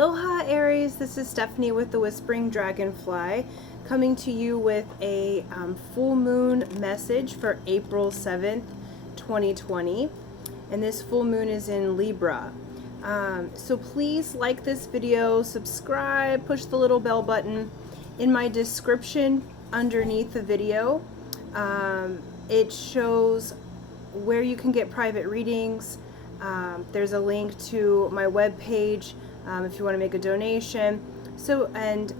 Aloha Aries, this is Stephanie with the Whispering Dragonfly coming to you with a full moon message for April 7th, 2020, and this full moon is in Libra. So please like this video, subscribe, push the little bell button. In my description underneath the video, it shows where you can get private readings. There's a link to my webpage if you want to make a donation. And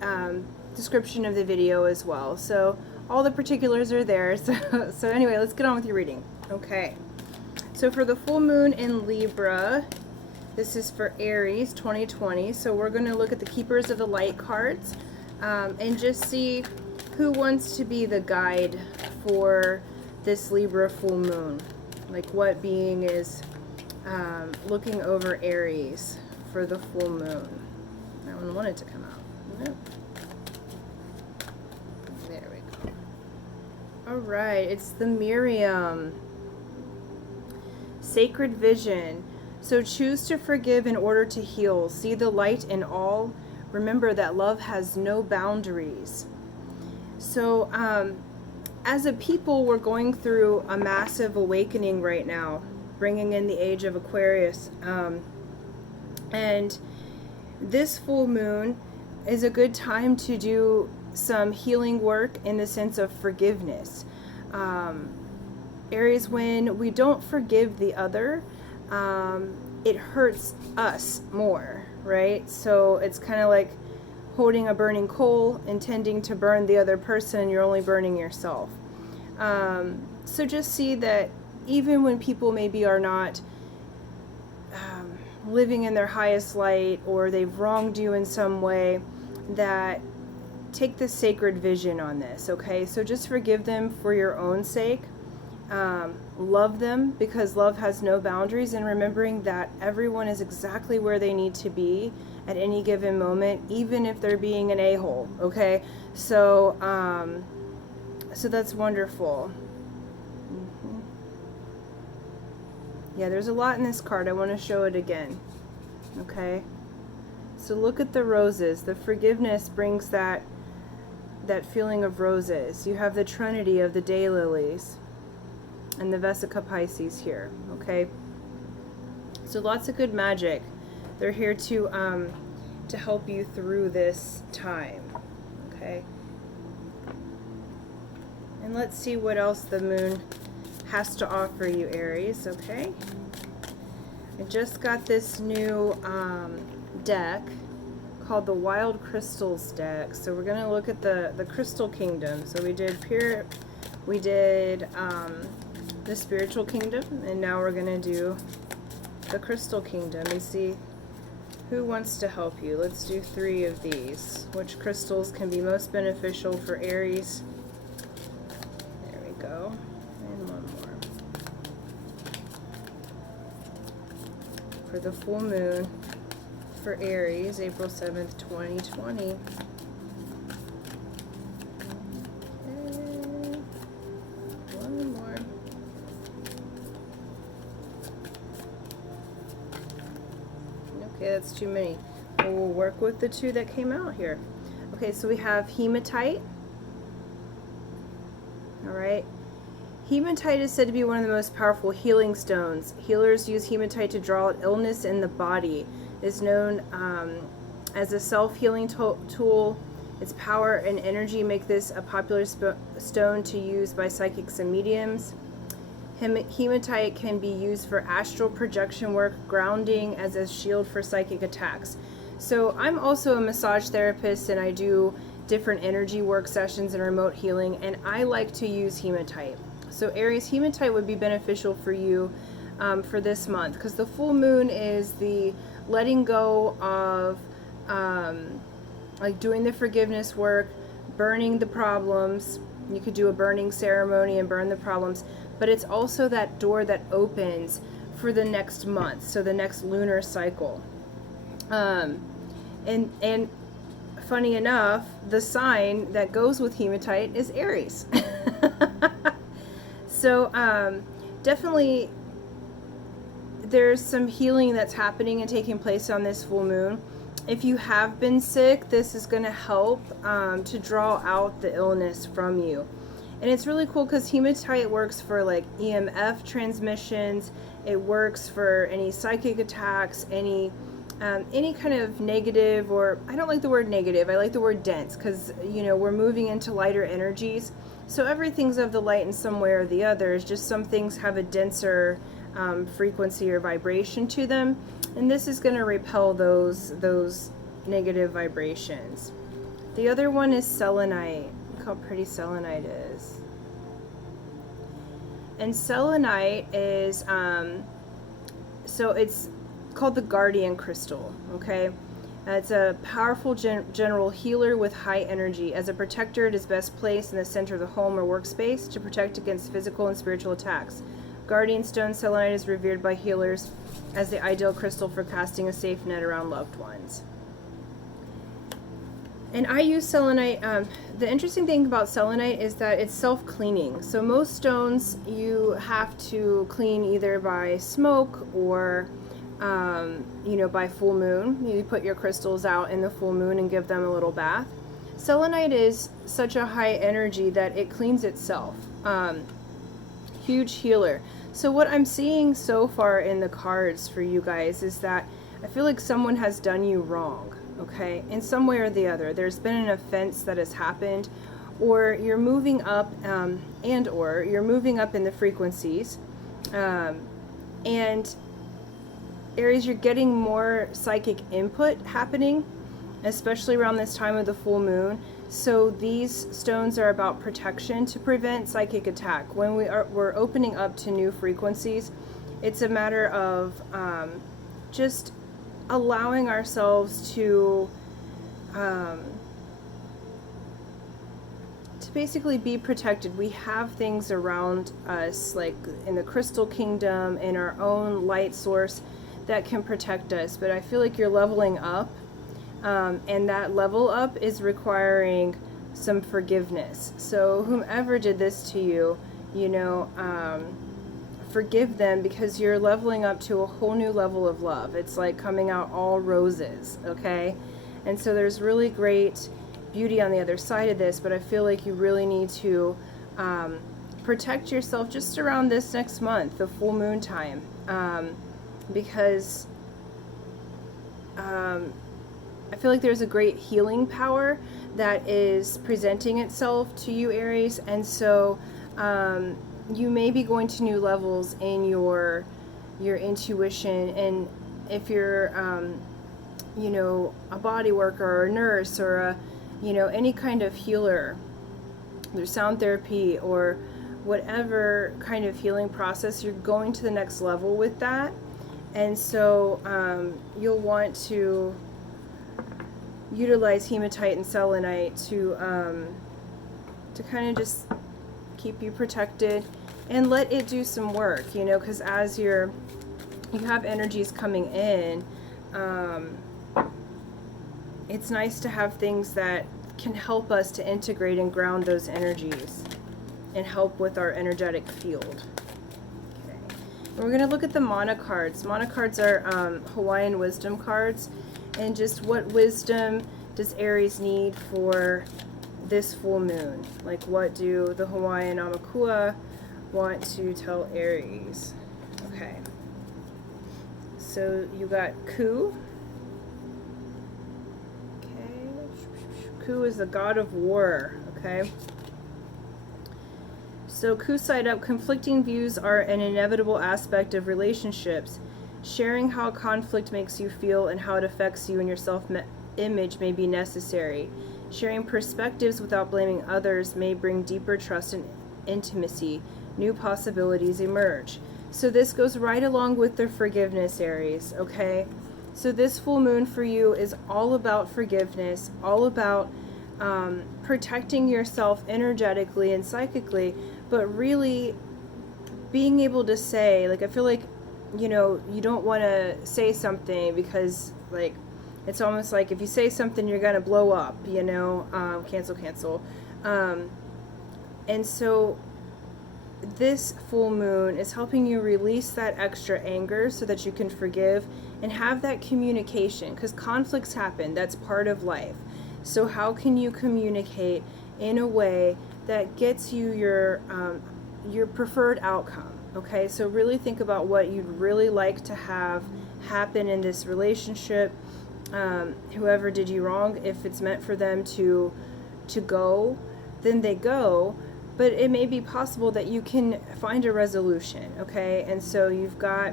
description of the video as well. So all the particulars are there. So anyway, let's get on with your reading. Okay. So for the full moon in Libra, this is for Aries 2020. So we're going to look at the Keepers of the Light cards and just see who wants to be the guide for this Libra full moon. Like what being is looking over Aries for the full moon. That one wanted to come out. Nope. There we go. Alright, it's the Miriam. Sacred vision. So choose to forgive in order to heal. See the light in all. Remember that love has no boundaries. So as a people, we're going through a massive awakening right now, bringing in the age of Aquarius. And this full moon is a good time to do some healing work in the sense of forgiveness. Aries, when we don't forgive the other, it hurts us more, right? So it's kind of like holding a burning coal, intending to burn the other person, and you're only burning yourself. So just see that even when people maybe are not living in their highest light, or they've wronged you in some way, that take the sacred vision on this, okay? So just forgive them for your own sake. Love them because love has no boundaries, and remembering that everyone is exactly where they need to be at any given moment, even if they're being an a-hole, okay? So so that's wonderful. Yeah, there's a lot in this card. I want to show it again. Okay? So look at the roses. The forgiveness brings that feeling of roses. You have the Trinity of the daylilies and the Vesica Pisces here. Okay? So lots of good magic. They're here to help you through this time. Okay? And let's see what else the moon has to offer you, Aries. Okay, I just got this new deck called the Wild Crystals deck. So we're going to look at the Crystal Kingdom. So we did the Spiritual Kingdom, and now we're going to do the Crystal Kingdom and see who wants to help you. Let's do 3 of these. Which crystals can be most beneficial for Aries? There we go. For the full moon for Aries, April 7th, 2020. Okay. One more. Okay, that's too many. We'll work with the 2 that came out here. Okay, so we have hematite. All right. Hematite is said to be one of the most powerful healing stones. Healers use hematite to draw out illness in the body. It is known as a self-healing tool. Its power and energy make this a popular stone to use by psychics and mediums. Hematite can be used for astral projection work, grounding as a shield for psychic attacks. So I'm also a massage therapist, and I do different energy work sessions and remote healing, and I like to use hematite. So Aries, hematite would be beneficial for you for this month, because the full moon is the letting go of like doing the forgiveness work, burning the problems. You could do a burning ceremony and burn the problems, but it's also that door that opens for the next month, so the next lunar cycle. And funny enough, the sign that goes with hematite is Aries. So definitely there's some healing that's happening and taking place on this full moon. if you have been sick, this is going to help to draw out the illness from you. And it's really cool because hematite works for like EMF transmissions. It works for any psychic attacks, any kind of negative, or I don't like the word negative, I like the word dense, because you know we're moving into lighter energies. So everything's of the light in some way or the other. It's just some things have a denser frequency or vibration to them, and this is going to repel those negative vibrations. The other one is selenite. Look how pretty selenite is. And selenite is so it's called the guardian crystal. Okay, it's a powerful general healer with high energy. As a protector, it is best placed in the center of the home or workspace to protect against physical and spiritual attacks. Guardian stone selenite is revered by healers as the ideal crystal for casting a safe net around loved ones. And I use selenite. The interesting thing about selenite is that it's self-cleaning. So most stones you have to clean either by smoke or you know, by full moon. You put your crystals out in the full moon and give them a little bath. Selenite is such a high energy that it cleans itself. Huge healer. So what I'm seeing so far in the cards for you guys is that I feel like someone has done you wrong, okay, in some way or the other. There's been an offense that has happened, or you're moving up, and or you're moving up in the frequencies, and Aries, you're getting more psychic input happening, especially around this time of the full moon. So these stones are about protection to prevent psychic attack. When we're opening up to new frequencies, it's a matter of just allowing ourselves to basically be protected. We have things around us, like in the crystal kingdom, in our own light source, that can protect us. But I feel like you're leveling up, and that level up is requiring some forgiveness. So whomever did this to you, you know, forgive them, because you're leveling up to a whole new level of love. It's like coming out all roses, okay? And so there's really great beauty on the other side of this, but I feel like you really need to protect yourself just around this next month, the full moon time, because I feel like there's a great healing power that is presenting itself to you, Aries, and so you may be going to new levels in your intuition. And if you're you know, a body worker or a nurse or a, you know, any kind of healer, there's sound therapy or whatever kind of healing process, you're going to the next level with that. And so you'll want to utilize hematite and selenite to kind of just keep you protected and let it do some work, you know, because as you have energies coming in, it's nice to have things that can help us to integrate and ground those energies and help with our energetic field. Okay. And we're going to look at the mana cards. Mana cards are Hawaiian wisdom cards, and just what wisdom does Aries need for this full moon? Like, what do the Hawaiian Amakua want to tell Aries? Okay. So you got Ku. Ku is the god of war, okay? So Ku side up, conflicting views are an inevitable aspect of relationships. Sharing how conflict makes you feel and how it affects you and your self-image may be necessary. Sharing perspectives without blaming others may bring deeper trust and intimacy. New possibilities emerge. So this goes right along with the forgiveness, Aries, okay? So this full moon for you is all about forgiveness, all about protecting yourself energetically and psychically, but really being able to say, like, I feel like, you know, you don't want to say something because, like, it's almost like if you say something, you're going to blow up, you know, cancel. And so this full moon is helping you release that extra anger so that you can forgive and have that communication, because conflicts happen. That's part of life. So how can you communicate in a way that gets you your preferred outcome? Okay, so really think about what you'd really like to have happen in this relationship. Whoever did you wrong, if it's meant for them to go, then they go. But it may be possible that you can find a resolution, okay? And so you've got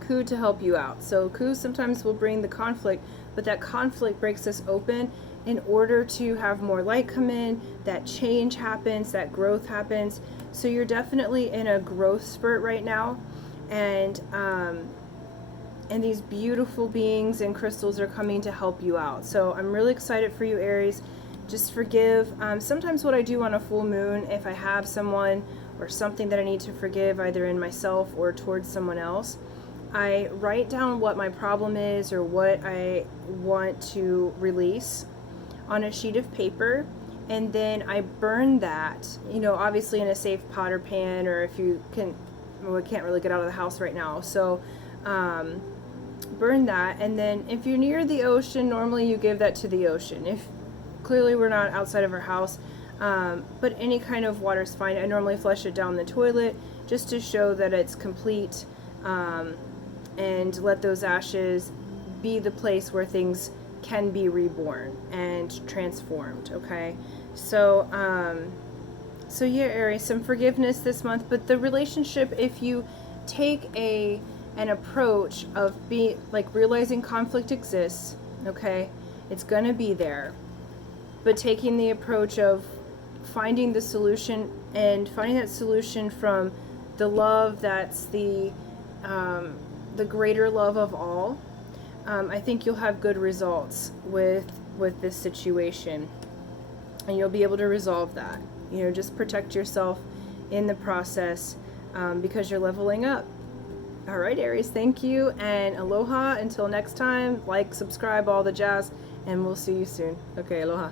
Ku to help you out. So Ku sometimes will bring the conflict, but that conflict breaks us open in order to have more light come in, that change happens, that growth happens. So you're definitely in a growth spurt right now. And these beautiful beings and crystals are coming to help you out. So I'm really excited for you, Aries. Just forgive. Sometimes what I do on a full moon, if I have someone or something that I need to forgive, either in myself or towards someone else, I write down what my problem is or what I want to release on a sheet of paper, and then I burn that, obviously in a safe pot or pan, or if you can, well, I can't really get out of the house right now, so burn that. And then if you're near the ocean, normally you give that to the ocean. If clearly we're not outside of our house, but any kind of water is fine. I normally flush it down the toilet just to show that it's complete, and let those ashes be the place where things can be reborn and transformed. Okay, so so yeah, Aries, some forgiveness this month. But the relationship, if you take an approach of realizing conflict exists, okay, it's gonna be there, but taking the approach of finding the solution, and finding that solution from the love that's the greater love of all, I think you'll have good results with this situation, and you'll be able to resolve that. Just protect yourself in the process, because you're leveling up. All right, Aries, thank you, and aloha. Until next time, like, subscribe, all the jazz, and we'll see you soon. Okay, aloha.